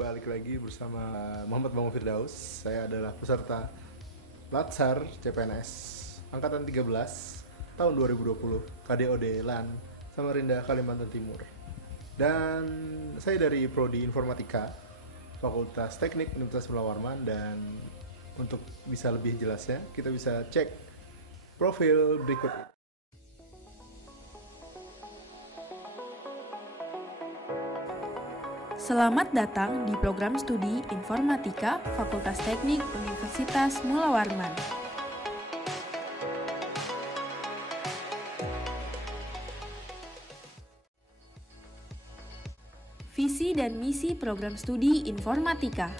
balik lagi bersama Muhammad Bangun Firdaus. Saya adalah peserta Latsar CPNS Angkatan 13 tahun 2020 KDOD LAN Samarinda, Kalimantan Timur. Dan saya dari Prodi Informatika Fakultas Teknik Universitas Mula Warman. Dan untuk bisa lebih jelasnya kita bisa cek profil berikut ini. Selamat datang di program studi Informatika Fakultas Teknik Universitas Mula Warman. Visi dan misi program studi Informatika: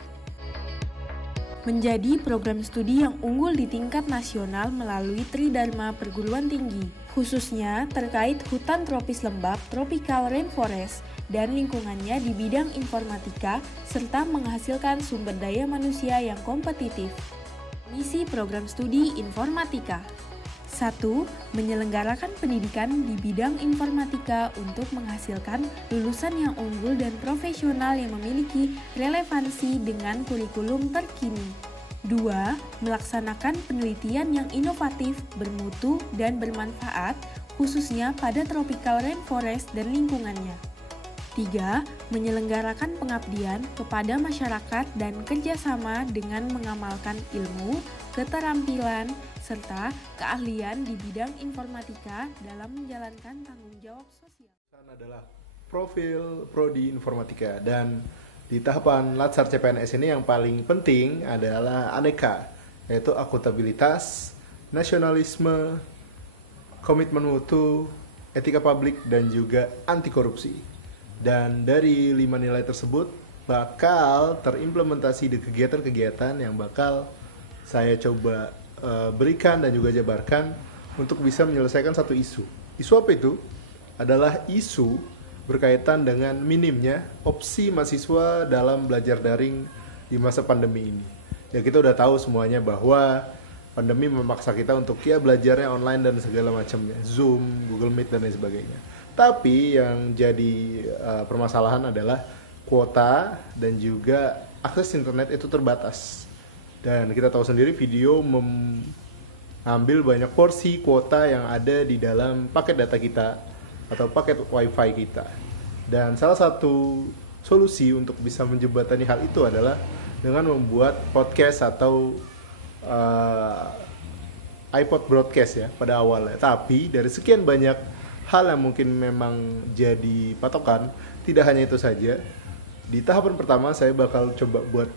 menjadi program studi yang unggul di tingkat nasional melalui Tridharma Perguruan Tinggi, khususnya terkait hutan tropis lembab tropical rainforest dan lingkungannya di bidang informatika, serta menghasilkan sumber daya manusia yang kompetitif. Misi program studi Informatika: 1. Menyelenggarakan pendidikan di bidang informatika untuk menghasilkan lulusan yang unggul dan profesional yang memiliki relevansi dengan kurikulum terkini. 2. Melaksanakan penelitian yang inovatif, bermutu, dan bermanfaat, khususnya pada tropical rainforest dan lingkungannya. 3. Menyelenggarakan pengabdian kepada masyarakat dan kerjasama dengan mengamalkan ilmu, keterampilan, serta keahlian di bidang informatika dalam menjalankan tanggung jawab sosial. Adalah profil Prodi Informatika, dan di tahapan Latsar CPNS ini yang paling penting adalah aneka, yaitu akuntabilitas, nasionalisme, komitmen mutu, etika publik, dan juga anti korupsi. Dan dari 5 nilai tersebut bakal terimplementasi di kegiatan-kegiatan yang bakal saya coba berikan dan juga jabarkan untuk bisa menyelesaikan satu isu. Isu apa itu? Adalah isu berkaitan dengan minimnya opsi mahasiswa dalam belajar daring di masa pandemi ini. Ya, kita udah tahu semuanya bahwa pandemi memaksa kita untuk belajarnya online dan segala macamnya, Zoom, Google Meet, dan lain sebagainya. Tapi yang jadi permasalahan adalah kuota dan juga akses internet itu terbatas. Dan kita tahu sendiri video mengambil banyak porsi kuota yang ada di dalam paket data kita atau paket wifi kita. Dan salah satu solusi untuk bisa menjembatani hal itu adalah dengan membuat podcast atau iPod broadcast ya pada awalnya. Tapi dari sekian banyak hal yang mungkin memang jadi patokan, tidak hanya itu saja. Di tahapan pertama saya bakal coba buat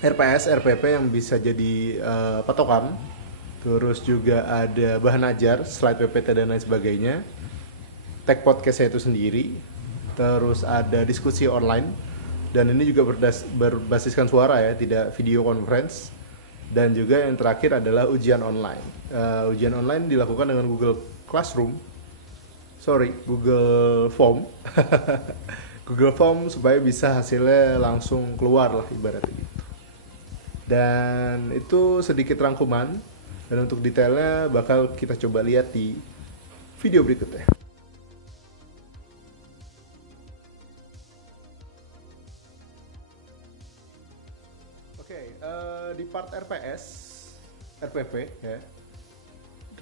RPS, RPP yang bisa jadi patokan. Terus juga ada bahan ajar, slide PPT dan lain sebagainya. Tag podcastnya itu sendiri. Terus ada diskusi online. Dan ini juga berbasiskan suara ya, tidak video conference. Dan juga yang terakhir adalah ujian online. Ujian online dilakukan dengan Google Form. Google Form supaya bisa hasilnya langsung keluar lah ibaratnya gitu. Dan itu sedikit rangkuman, dan untuk detailnya bakal kita coba lihat di video berikutnya. Di part RPS, RPP ya,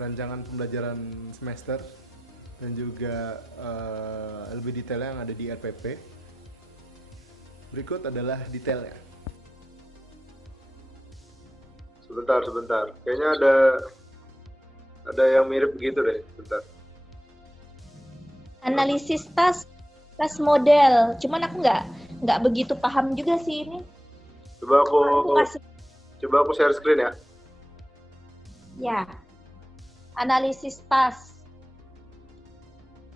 rancangan pembelajaran semester, dan juga lebih detailnya yang ada di RPP. Berikut adalah detailnya. Sebentar. Kayaknya ada yang mirip begitu deh. Bentar. Analisis tas model. Cuman aku nggak begitu paham juga sih ini. Coba aku share screen ya. Ya. Analisis tas.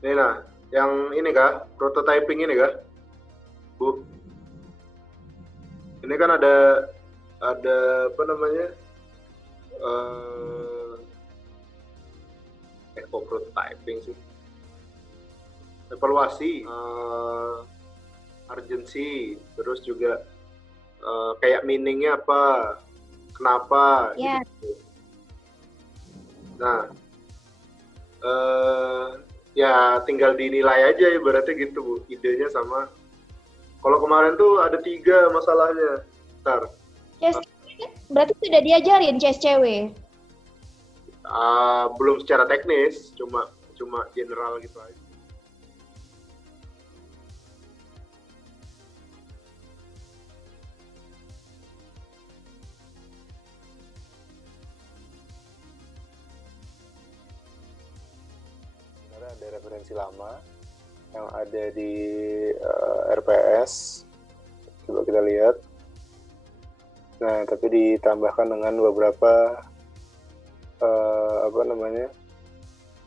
Ini nah, yang ini kah? Prototyping ini kah? Bu. Ini kan ada apa namanya? Kok prototyping sih? Evaluasi, urgency, terus juga kayak meaningnya apa, kenapa, gitu. Nah, ya tinggal dinilai aja ibaratnya gitu Bu, idenya sama Kalau kemarin tuh ada 3 masalahnya. Ntar. CSCW berarti sudah diajarin CSCW. Belum secara teknis, cuma general gitu aja. Ada referensi lama yang ada di RPS, coba kita lihat. Nah, tapi ditambahkan dengan beberapa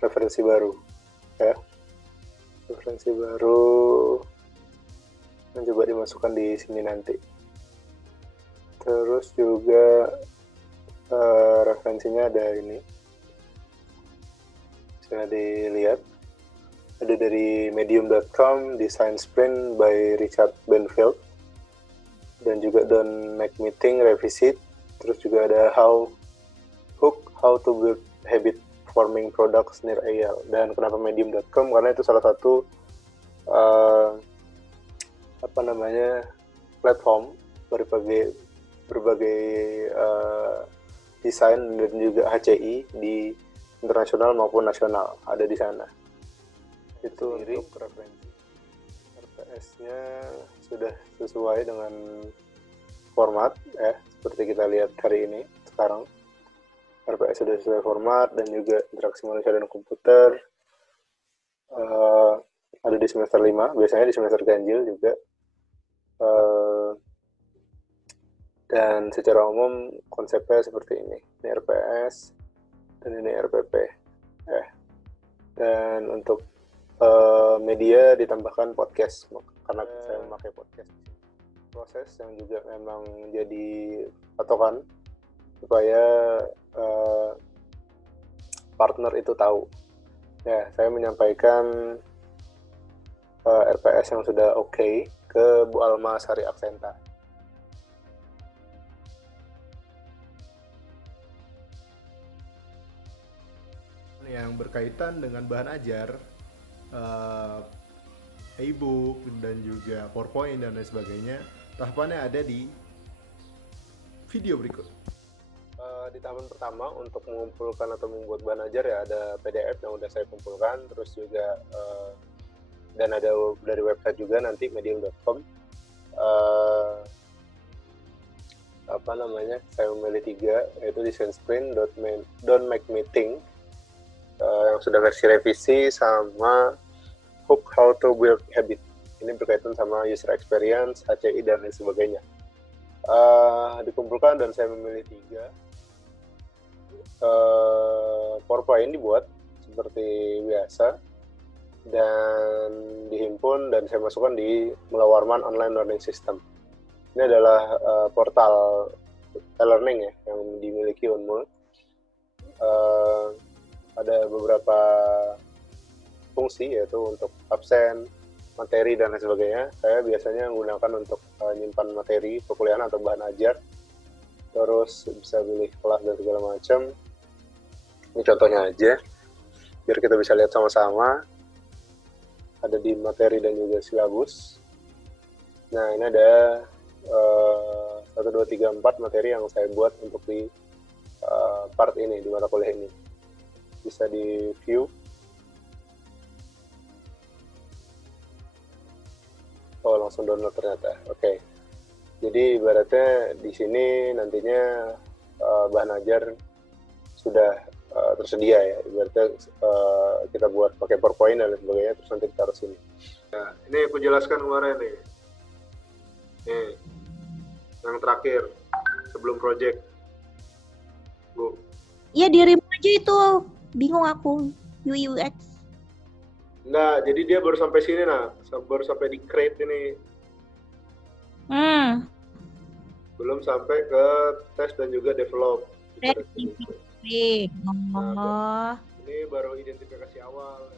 referensi baru, ya. Referensi baru yang coba dimasukkan di sini nanti. Terus juga referensinya ada ini, bisa dilihat. Ada dari medium.com, Design Sprint by Richard Benfield, dan juga Don't Make Me Think Revisit. Terus juga ada How to Build Habit Forming Products near AL. Dan kenapa medium.com? Karena itu salah satu platform berbagai desain dan juga HCI di internasional maupun nasional ada di sana. Itu untuk referensi. RPS-nya sudah sesuai dengan format, ya, seperti kita lihat hari ini sekarang. RPS sudah sesuai format dan juga interaksi manusia dan komputer. Ada di semester 5, biasanya di semester ganjil juga. Dan secara umum konsepnya seperti ini. Ini RPS dan ini RPP. Dan untuk media ditambahkan podcast, karena saya memakai podcast. Proses yang juga memang jadi patokan supaya partner itu tahu. Ya, saya menyampaikan RPS yang sudah oke ke Bu Alma Sari Aksenta. Yang berkaitan dengan bahan ajar, e-book dan juga PowerPoint dan lain sebagainya, tahapannya ada di video berikut. Di tahapan pertama untuk mengumpulkan atau membuat bahan ajar ya ada PDF yang udah saya kumpulkan, terus juga dan ada dari website juga nanti medium.com. Saya memilih 3, yaitu Design Sprint, Don't Make Me Think, yang sudah versi revisi, sama How to Build Habit. Ini berkaitan sama user experience, HCI dan lain sebagainya. Dikumpulkan dan saya memilih 3. PowerPoint dibuat seperti biasa dan dihimpun dan saya masukkan di Mula Warman Online Learning System. Ini adalah portal e-learning ya yang dimiliki Unmul. Ada beberapa fungsi, yaitu untuk absen, materi dan lain sebagainya. Saya biasanya menggunakan untuk menyimpan materi perkuliahan atau bahan ajar, terus bisa pilih kelas dan segala macam. Ini contohnya aja biar kita bisa lihat sama-sama. Ada di materi dan juga silabus. Nah, ini ada 1, 2, 3, 4 materi yang saya buat untuk di part ini, di mata kuliah ini. Bisa di view. Oh, langsung download ternyata. Oke. Jadi ibaratnya di sini nantinya bahan ajar sudah tersedia ya. Ibaratnya kita buat pakai PowerPoint dan lain sebagainya, terus nanti kita taruh sini. Nah, ini aku jelaskan kemarin nih. Nih, yang terakhir sebelum project, Bu. Iya, dirimu aja itu. Bingung aku. UI UX. Enggak, jadi dia baru sampai sini, baru sampai di create ini. Belum sampai ke test dan juga develop. Nah, ini baru identifikasi awal.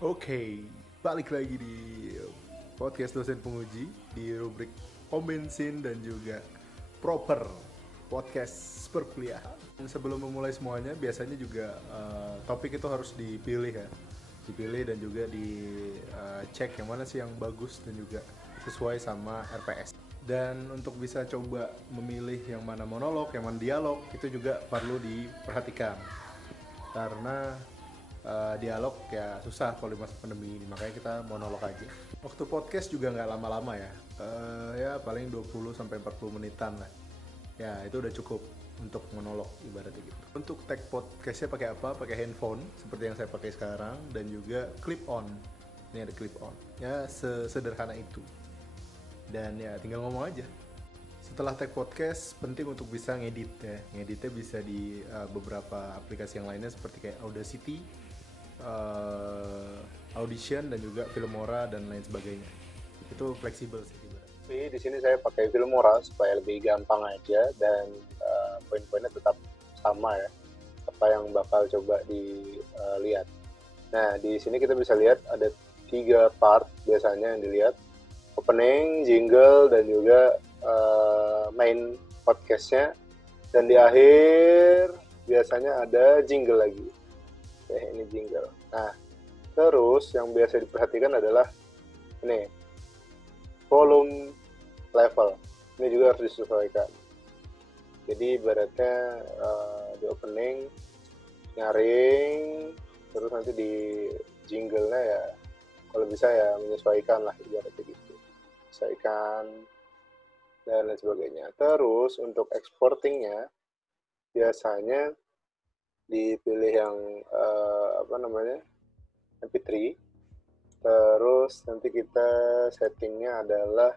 Oke, balik lagi di podcast dosen penguji di rubrik pom bensin dan juga proper podcast perkuliahan. Sebelum memulai semuanya, biasanya juga topik itu harus dipilih ya. Dipilih dan juga dicek yang mana sih yang bagus dan juga sesuai sama RPS. Dan untuk bisa coba memilih yang mana monolog, yang mana dialog, itu juga perlu diperhatikan. Karena dialog ya susah kalau di masa pandemi ini, makanya kita monolog aja. Waktu podcast juga nggak lama-lama ya, ya paling 20-40 menitan lah. Ya itu udah cukup untuk monolog ibaratnya gitu. Untuk tag podcastnya pakai apa? Pakai handphone seperti yang saya pakai sekarang dan juga clip on. Ini ada clip on. Ya sederhana itu. Dan ya tinggal ngomong aja. Setelah tag podcast penting untuk bisa ngedit ya. Ngeditnya bisa di beberapa aplikasi yang lainnya seperti kayak Audacity, Audition dan juga Filmora dan lain sebagainya. Itu fleksibel sih. Tapi di sini saya pakai Filmora supaya lebih gampang aja dan poin-poinnya tetap sama ya. Apa yang bakal coba dilihat. Nah di sini kita bisa lihat ada 3 part biasanya yang dilihat: opening, jingle dan juga main podcastnya. Dan di akhir biasanya ada jingle lagi. Ini jingle. Nah, terus yang biasa diperhatikan adalah ini volume level. Ini juga harus disesuaikan. Jadi ibaratnya di opening nyaring, terus nanti di jingle-nya ya kalau bisa ya menyesuaikan lah ibaratnya gitu. Menyesuaikan dan lain sebagainya. Terus untuk exportingnya biasanya dipilih yang MP3. Terus nanti kita settingnya adalah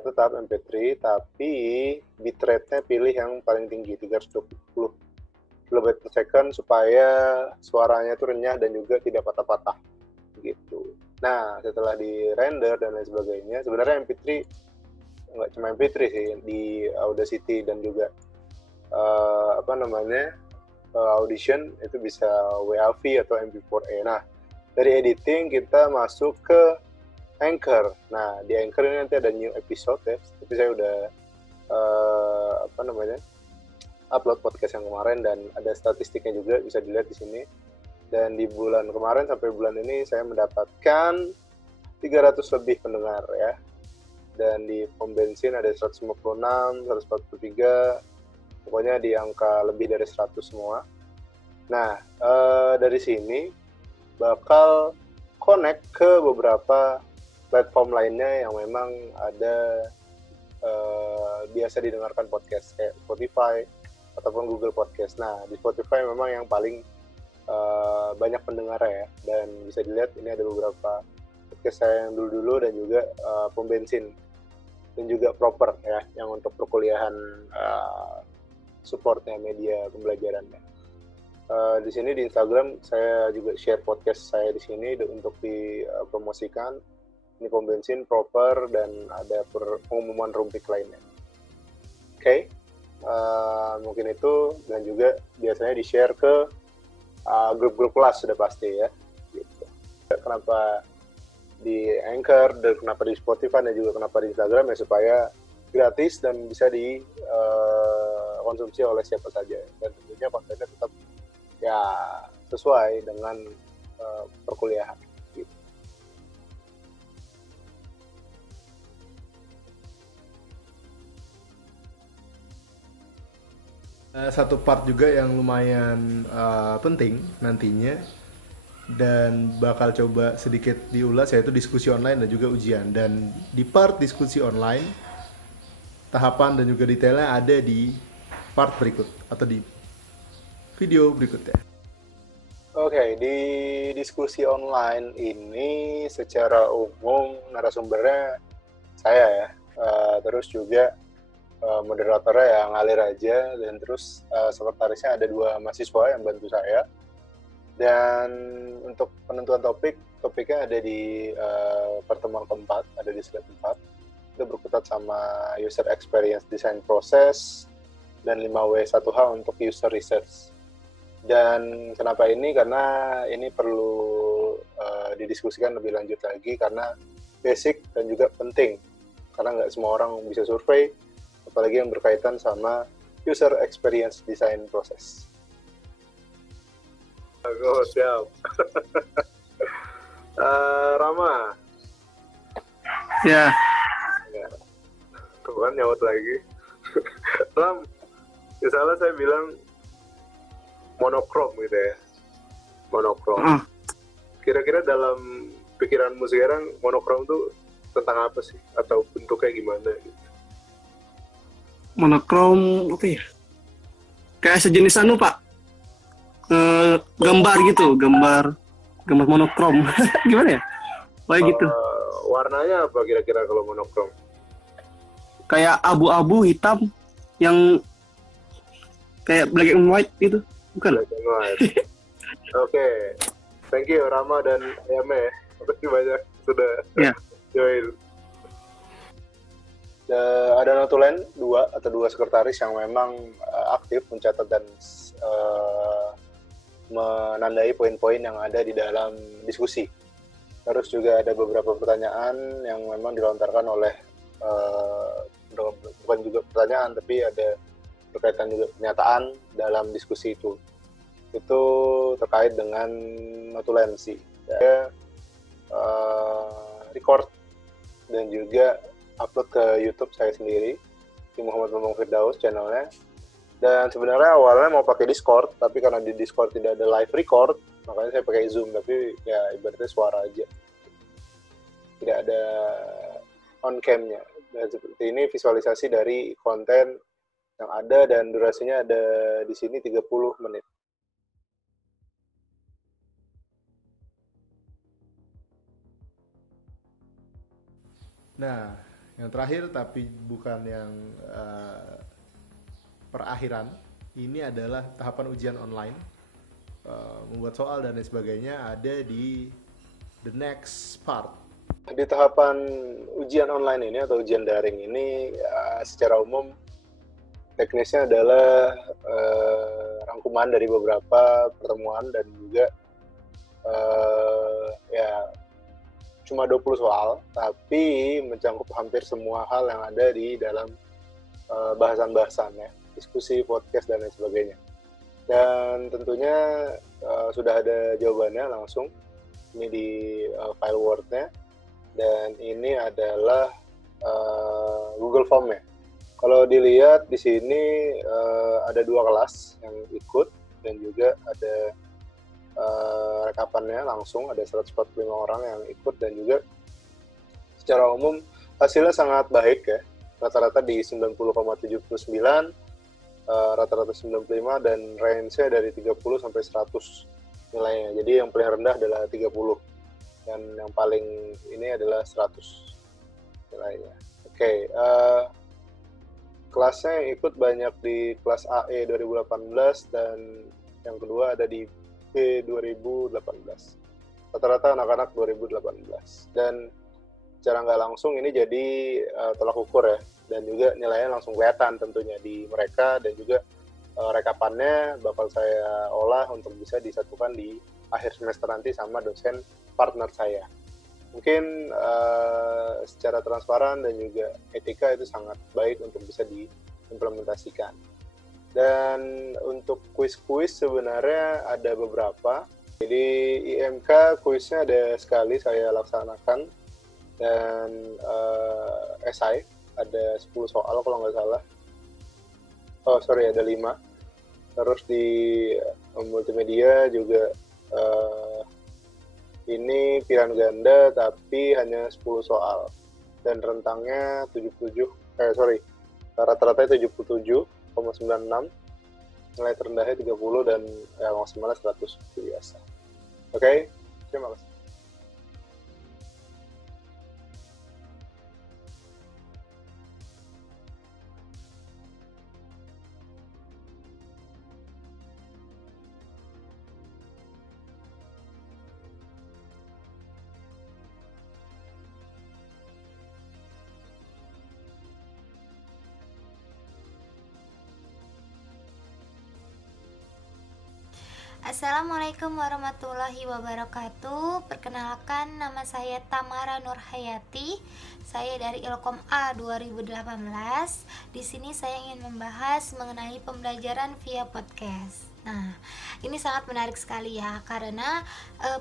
tetap MP3 tapi bitrate-nya pilih yang paling tinggi 320 KB per second supaya suaranya itu renyah dan juga tidak patah-patah gitu. Nah setelah di render dan lain sebagainya, sebenarnya MP3 nggak cuma MP3 sih, di Audacity dan juga Audition itu bisa WAV atau MP4A. Nah dari editing kita masuk ke Anchor. Nah di Anchor ini nanti ada new episode ya. Tapi saya udah upload podcast yang kemarin dan ada statistiknya juga bisa dilihat di sini. Dan di bulan kemarin sampai bulan ini saya mendapatkan 300 lebih pendengar ya. Dan di pom bensin ada 156, 143, pokoknya di angka lebih dari 100 semua. Nah dari sini bakal connect ke beberapa platform lainnya yang memang ada biasa didengarkan podcast kayak Spotify ataupun Google Podcast. Nah di Spotify memang yang paling banyak pendengar ya, dan bisa dilihat ini ada beberapa podcast saya yang dulu-dulu dan juga pom bensin dan juga proper ya yang untuk perkuliahan supportnya media pembelajarannya. Di sini di Instagram saya juga share podcast saya di sini untuk dipromosikan. Ini pom bensin proper dan ada pengumuman rumpik lainnya. Oke. Mungkin itu, dan juga biasanya di-share ke grup-grup kelas sudah pasti ya. Gitu. Kenapa di Anchor dan kenapa di Spotify dan juga kenapa di Instagram ya, supaya gratis dan bisa dikonsumsi oleh siapa saja, dan tentunya kontennya tetap ya sesuai dengan perkuliahan. Gitu. Satu part juga yang lumayan penting nantinya dan bakal coba sedikit diulas yaitu diskusi online dan juga ujian. Dan di part diskusi online, tahapan dan juga detailnya ada di part berikut atau di video berikutnya. Oke, di diskusi online ini secara umum narasumbernya saya ya, terus juga moderatornya ya ngalir aja, dan terus sekretarisnya ada 2 mahasiswa yang bantu saya. Dan untuk penentuan topiknya ada di pertemuan keempat, ada di slide 4. Itu berkutat sama user experience design process dan 5W1H untuk user research. Dan kenapa ini? Karena ini perlu didiskusikan lebih lanjut lagi karena basic dan juga penting. Karena nggak semua orang bisa survei, apalagi yang berkaitan sama user experience design proses. Oh, siap. Rama. Ya. Tuh kan nyaut lagi. Ram, misalnya saya bilang monokrom gitu ya. Monokrom. Kira-kira dalam pikiranmu sekarang monokrom tuh tentang apa sih? Atau bentuknya gimana gitu? Monokrom apa ya? Kayak sejenis Pak. Gambar gitu, gambar monokrom. Gimana ya? Kayak gitu. Warnanya apa kira-kira kalau monokrom? Kayak abu-abu hitam yang kayak black and white gitu, bukan? Black and white. Oke. Thank you Rama dan Yame. Makasih banyak sudah join. Ada notulen dua sekretaris yang memang aktif mencatat dan menandai poin-poin yang ada di dalam diskusi. Terus juga ada beberapa pertanyaan yang memang dilontarkan oleh bukan juga pertanyaan, tapi ada berkaitan juga pernyataan dalam diskusi itu. Itu terkait dengan notulensi. Saya record dan juga upload ke YouTube saya sendiri di Muhammad Bambang Firdaus channelnya. Dan sebenarnya awalnya mau pakai Discord, tapi karena di Discord tidak ada live record, makanya saya pakai Zoom, tapi ya ibaratnya suara aja. Tidak ada on cam-nya. Dan seperti ini visualisasi dari konten yang ada dan durasinya ada di sini 30 menit. Nah, yang terakhir tapi bukan yang perakhiran, ini adalah tahapan ujian online, membuat soal dan lain sebagainya ada di the next part. Di tahapan ujian online ini atau ujian daring ini secara umum teknisnya adalah rangkuman dari beberapa pertemuan dan juga cuma 20 soal, tapi mencangkup hampir semua hal yang ada di dalam bahasan-bahasannya, diskusi, podcast, dan lain sebagainya. Dan tentunya sudah ada jawabannya langsung, ini di file Word-nya, dan ini adalah Google Form-nya. Kalau dilihat di sini ada 2 kelas yang ikut, dan juga ada rekapannya langsung, ada 145 orang yang ikut, dan juga secara umum hasilnya sangat baik ya, rata-rata di 90,79, rata-rata 95, dan range-nya dari 30 sampai 100 nilainya. Jadi yang paling rendah adalah 30 dan yang paling ini adalah 100 nilainya. Oke, kelasnya yang ikut banyak di kelas AE 2018 dan yang kedua ada di B 2018. Rata-rata anak-anak 2018. Dan secara nggak langsung ini jadi tolak ukur ya, dan juga nilainya langsung kelihatan tentunya di mereka, dan juga rekapannya bakal saya olah untuk bisa disatukan di akhir semester nanti sama dosen partner saya. Mungkin secara transparan dan juga etika itu sangat baik untuk bisa diimplementasikan. Dan untuk kuis-kuis sebenarnya ada beberapa. Jadi IMK kuisnya ada sekali saya laksanakan, dan esai ada 10 soal kalau nggak salah. Ada 5. Terus di multimedia juga ini pilihan ganda tapi hanya 10 soal. Dan rentangnya rata-rata 77,96, nilai terendahnya 30 dan maksimalnya 100 seperti biasa. Oke, terima kasih. Assalamualaikum warahmatullahi wabarakatuh. Perkenalkan, nama saya Tamara Nurhayati. Saya dari Ilkom A 2018. Di sini saya ingin membahas mengenai pembelajaran via podcast. Nah, ini sangat menarik sekali ya, karena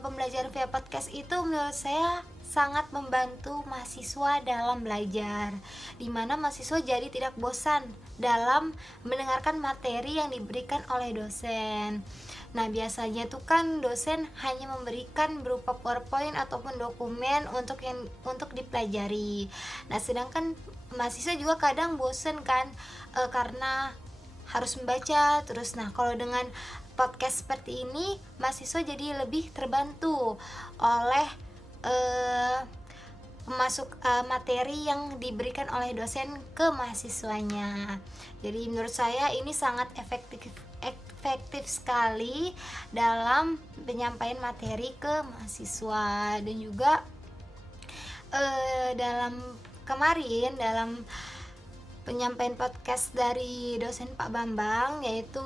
pembelajaran via podcast itu menurut saya sangat membantu mahasiswa dalam belajar, dimana mahasiswa jadi tidak bosan dalam mendengarkan materi yang diberikan oleh dosen. Nah, biasanya tuh kan dosen hanya memberikan berupa PowerPoint ataupun dokumen untuk dipelajari. Nah, sedangkan mahasiswa juga kadang bosen kan karena harus membaca terus. Nah, kalau dengan podcast seperti ini, mahasiswa jadi lebih terbantu oleh materi yang diberikan oleh dosen ke mahasiswanya. Jadi menurut saya ini sangat efektif sekali dalam penyampaian materi ke mahasiswa. Dan juga dalam penyampaian podcast dari dosen Pak Bambang, yaitu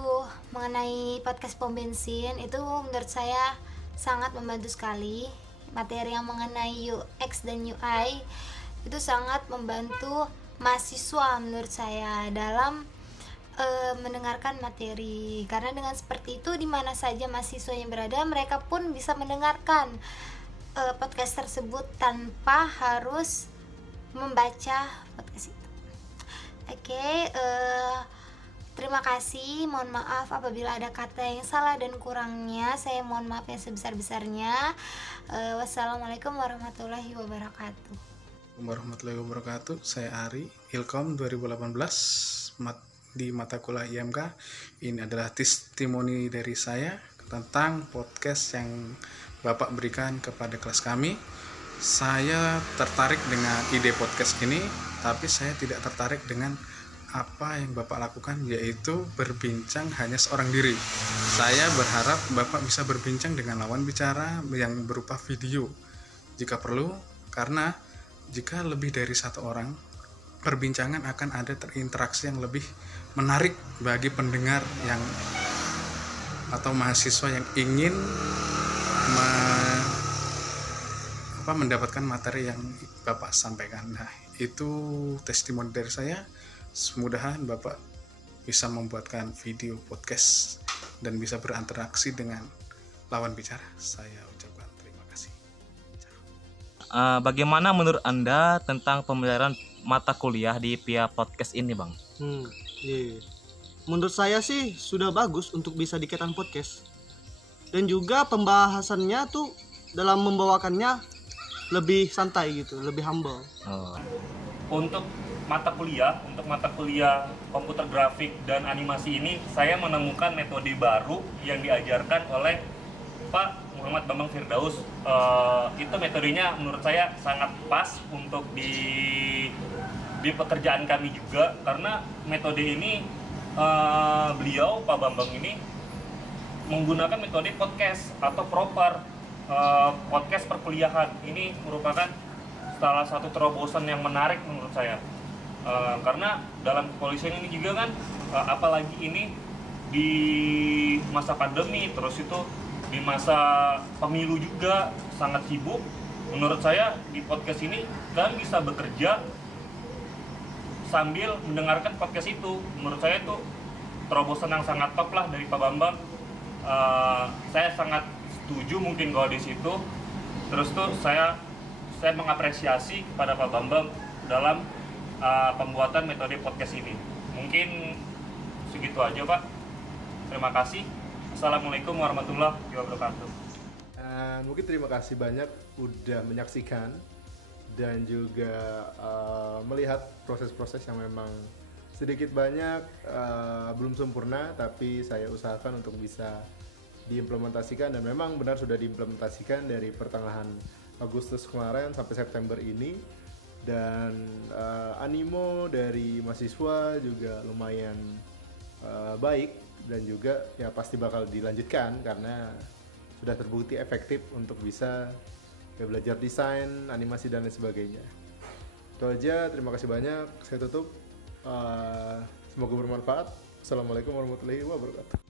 mengenai podcast pom bensin, itu menurut saya sangat membantu sekali. Materi yang mengenai UX dan UI itu sangat membantu mahasiswa menurut saya dalam mendengarkan materi, karena dengan seperti itu di mana saja mahasiswa yang berada, mereka pun bisa mendengarkan podcast tersebut tanpa harus membaca podcast itu. Terima kasih, mohon maaf apabila ada kata yang salah dan kurangnya, saya mohon maaf yang sebesar-besarnya. Wassalamualaikum warahmatullahi wabarakatuh. Warahmatullahi wabarakatuh. Saya Ari, Ilkom 2018 di mata kuliah IMK. Ini adalah testimoni dari saya tentang podcast yang Bapak berikan kepada kelas kami. Saya tertarik dengan ide podcast ini, tapi saya tidak tertarik dengan apa yang Bapak lakukan, yaitu berbincang hanya seorang diri. Saya berharap Bapak bisa berbincang dengan lawan bicara yang berupa video jika perlu, karena jika lebih dari satu orang, perbincangan akan ada terinteraksi yang lebih menarik bagi pendengar atau mahasiswa yang ingin mendapatkan materi yang Bapak sampaikan. Nah, itu testimoni dari saya. Semoga Bapak bisa membuatkan video podcast dan bisa berinteraksi dengan lawan bicara. Saya ucapkan terima kasih. Bagaimana menurut Anda tentang pembelajaran mata kuliah di via podcast ini, Bang? Menurut saya sih sudah bagus untuk bisa dikaitkan podcast. Dan juga pembahasannya tuh dalam membawakannya lebih santai gitu, lebih humble. Untuk mata kuliah komputer grafik dan animasi ini, saya menemukan metode baru yang diajarkan oleh Pak Muhammad Bambang Firdaus. Itu metodenya menurut saya sangat pas untuk di pekerjaan kami juga, karena metode ini beliau Pak Bambang ini menggunakan metode podcast atau proper podcast perkuliahan. Ini merupakan salah satu terobosan yang menarik menurut saya. Karena dalam kepolisian ini juga kan, apalagi ini di masa pandemi, terus itu di masa pemilu juga sangat sibuk. Menurut saya di podcast ini kalian bisa bekerja sambil mendengarkan podcast itu. Menurut saya itu terobosan yang sangat top lah dari Pak Bambang. Saya sangat setuju mungkin kalau di situ. Terus tuh saya mengapresiasi kepada Pak Bambang dalam pembuatan metode podcast ini. Mungkin segitu aja, Pak. Terima kasih. Assalamualaikum warahmatullahi wabarakatuh. Mungkin terima kasih banyak udah menyaksikan dan juga melihat proses-proses yang memang sedikit banyak belum sempurna, tapi saya usahakan untuk bisa diimplementasikan, dan memang benar sudah diimplementasikan dari pertengahan Agustus kemarin sampai September ini. Dan animo dari mahasiswa juga lumayan baik, dan juga ya pasti bakal dilanjutkan karena sudah terbukti efektif untuk bisa belajar desain, animasi dan lain sebagainya. Itu aja, terima kasih banyak, saya tutup. Semoga bermanfaat. Assalamualaikum warahmatullahi wabarakatuh.